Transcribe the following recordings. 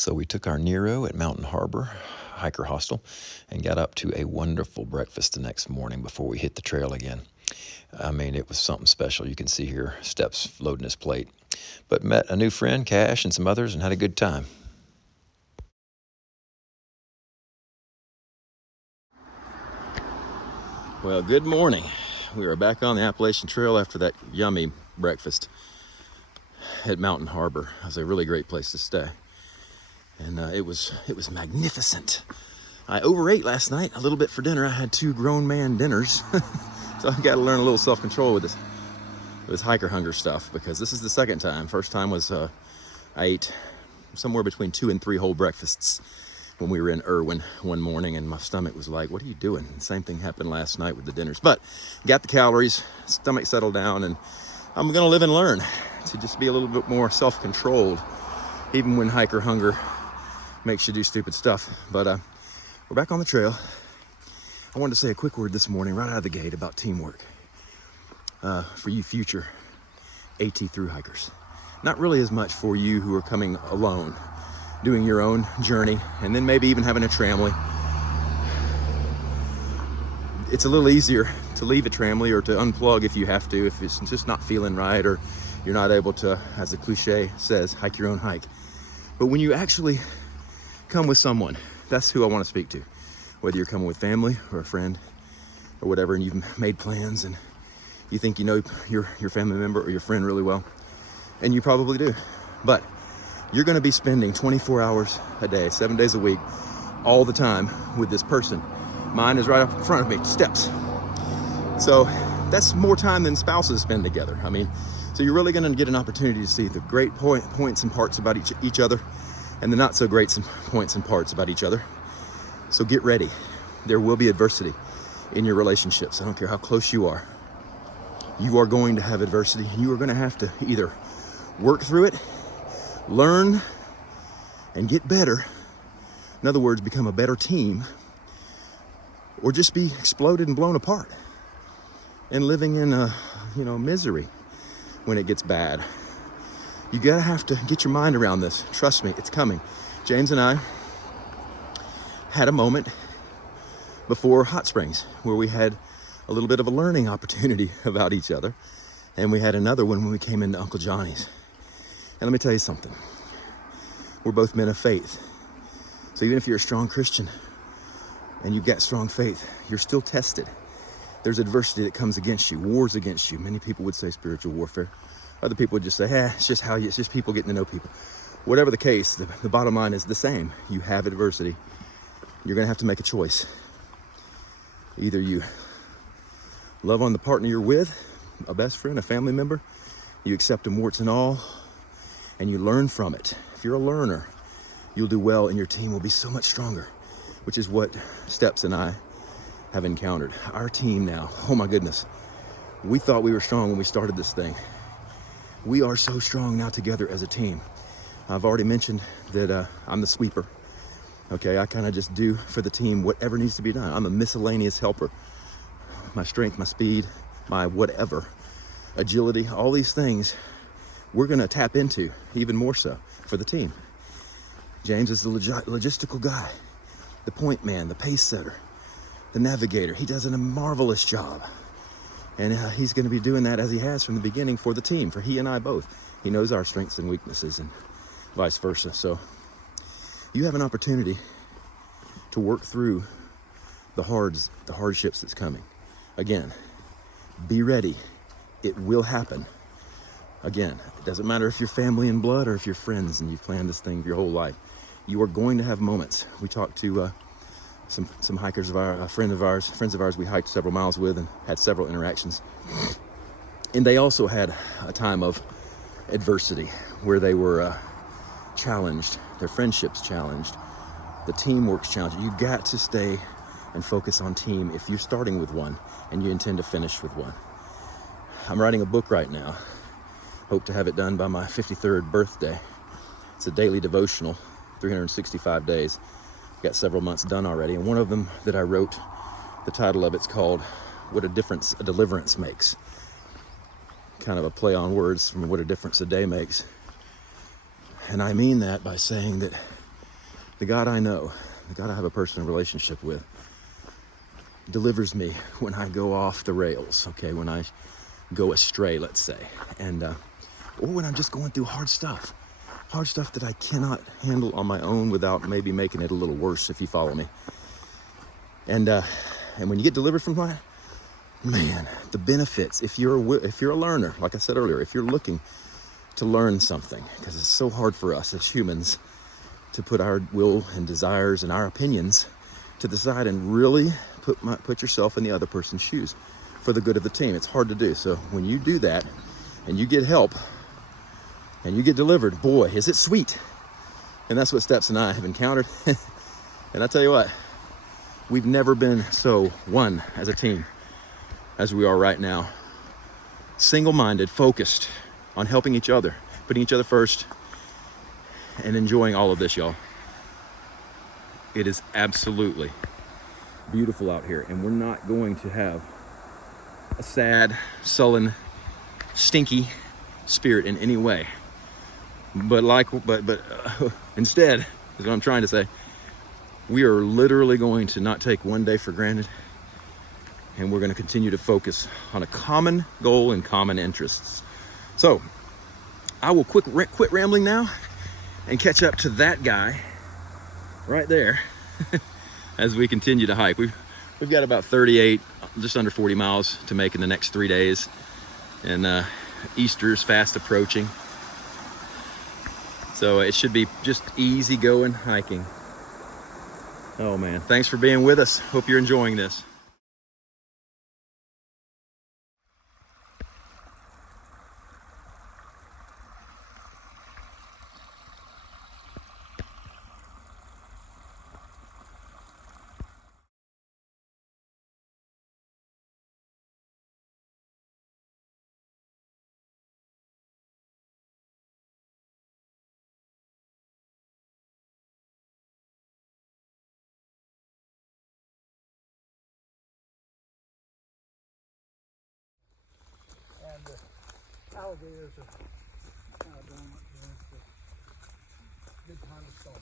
So we took our Nero at Mountain Harbor Hiker Hostel and got up to a wonderful breakfast the next morning before we hit the trail again. I mean, it was something special. You can see here Steps loading his plate. But met a new friend, Cash, and some others, and had a good time. Well, good morning. We are back on the Appalachian Trail after that yummy breakfast at Mountain Harbor. It was a really great place to stay. And it was magnificent. I overate last night a little bit for dinner. I had 2 grown man dinners. So I got to learn a little self-control with this hiker hunger stuff, because this is the second time. First time was I ate somewhere between 2 and 3 whole breakfasts when we were in Irwin one morning, and my stomach was like, what are you doing? And same thing happened last night with the dinners. But got the calories, stomach settled down, and I'm going to live and learn to just be a little bit more self-controlled, even when hiker hunger makes you do stupid stuff. But we're back on the trail. I wanted to say a quick word this morning right out of the gate about teamwork for you future AT through hikers. Not really as much for you who are coming alone, doing your own journey, and then maybe even having a tramily. It's a little easier to leave a tramily or to unplug if you have to, if it's just not feeling right, or you're not able to, as the cliche says, hike your own hike. But when you actually come with someone, that's who I want to speak to. Whether you're coming with family or a friend or whatever, and you've made plans and you think you know your family member or your friend really well, and you probably do, but you're going to be spending 24 hours a day, 7 days a week, all the time with this person. Mine is right up in front of me, Steps. So that's more time than spouses spend together. I mean, so you're really going to get an opportunity to see the great points and parts about each other, and the not so great points and parts about each other. So get ready. There will be adversity in your relationships. I don't care how close you are. You are going to have adversity, and you are going to have to either work through it, learn, and get better. In other words, become a better team, or just be exploded and blown apart and living in misery when it gets bad. You gotta have to get your mind around this. Trust me, it's coming. James and I had a moment before Hot Springs where we had a little bit of a learning opportunity about each other, and we had another one when we came into Uncle Johnny's. And let me tell you something, we're both men of faith. So even if you're a strong Christian and you've got strong faith, you're still tested. There's adversity that comes against you, wars against you. Many people would say spiritual warfare. Other people would just say, it's just people getting to know people. Whatever the case, the bottom line is the same. You have adversity. You're gonna have to make a choice. Either you love on the partner you're with, a best friend, a family member, you accept them warts and all, and you learn from it. If you're a learner, you'll do well, and your team will be so much stronger, which is what Steps and I have encountered. Our team now, oh my goodness, we thought we were strong when we started this thing. We are so strong now together as a team. I've already mentioned that I'm the sweeper. Okay, I kind of just do for the team whatever needs to be done. I'm a miscellaneous helper. My strength, my speed, my whatever, agility, all these things we're gonna tap into even more so for the team. James is the logistical guy, the point man, the pace setter, the navigator. He does a marvelous job. And he's gonna be doing that as he has from the beginning for the team, for he and I both. He knows our strengths and weaknesses and vice versa. So you have an opportunity to work through the hardships that's coming. Again, be ready. It will happen. Again, it doesn't matter if you're family and blood or if you're friends and you've planned this thing your whole life. You are going to have moments. We talked to some hikers of friends of ours we hiked several miles with and had several interactions. And they also had a time of adversity where they were challenged, their friendships challenged, the teamwork's challenged. You got to stay and focus on team if you're starting with one and you intend to finish with one. I'm writing a book right now. Hope to have it done by my 53rd birthday. It's a daily devotional, 365 days. Got several months done already, and one of them that I wrote, the title of it's called What a Difference a Deliverance Makes. Kind of a play on words from what a difference a day makes. And I mean that by saying that the God I know, the God I have a personal relationship with, delivers me when I go off the rails, okay, when I go astray, let's say, and or when I'm just going through hard stuff that I cannot handle on my own without maybe making it a little worse, if you follow me. And when you get delivered from that, man, the benefits, if you're a learner, like I said earlier, if you're looking to learn something, because it's so hard for us as humans to put our will and desires and our opinions to the side and really put yourself in the other person's shoes for the good of the team. It's hard to do. So when you do that and you get help and you get delivered, boy, is it sweet. And that's what Steps and I have encountered. And I tell you what, we've never been so one as a team as we are right now. Single-minded, focused on helping each other, putting each other first, and enjoying all of this, y'all. It is absolutely beautiful out here, and we're not going to have a sad, sullen, stinky spirit in any way. But instead, is what I'm trying to say, we are literally going to not take one day for granted, and we're going to continue to focus on a common goal and common interests. So I will quit rambling now and catch up to that guy right there as we continue to hike. We've got about 38, just under 40 miles to make in the next 3 days, and Easter's fast approaching. So it should be just easy going hiking. Oh man, thanks for being with us. Hope you're enjoying this. And the alligators are kind of doing what they're doing. It's a good time to start.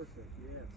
Perfect, yes.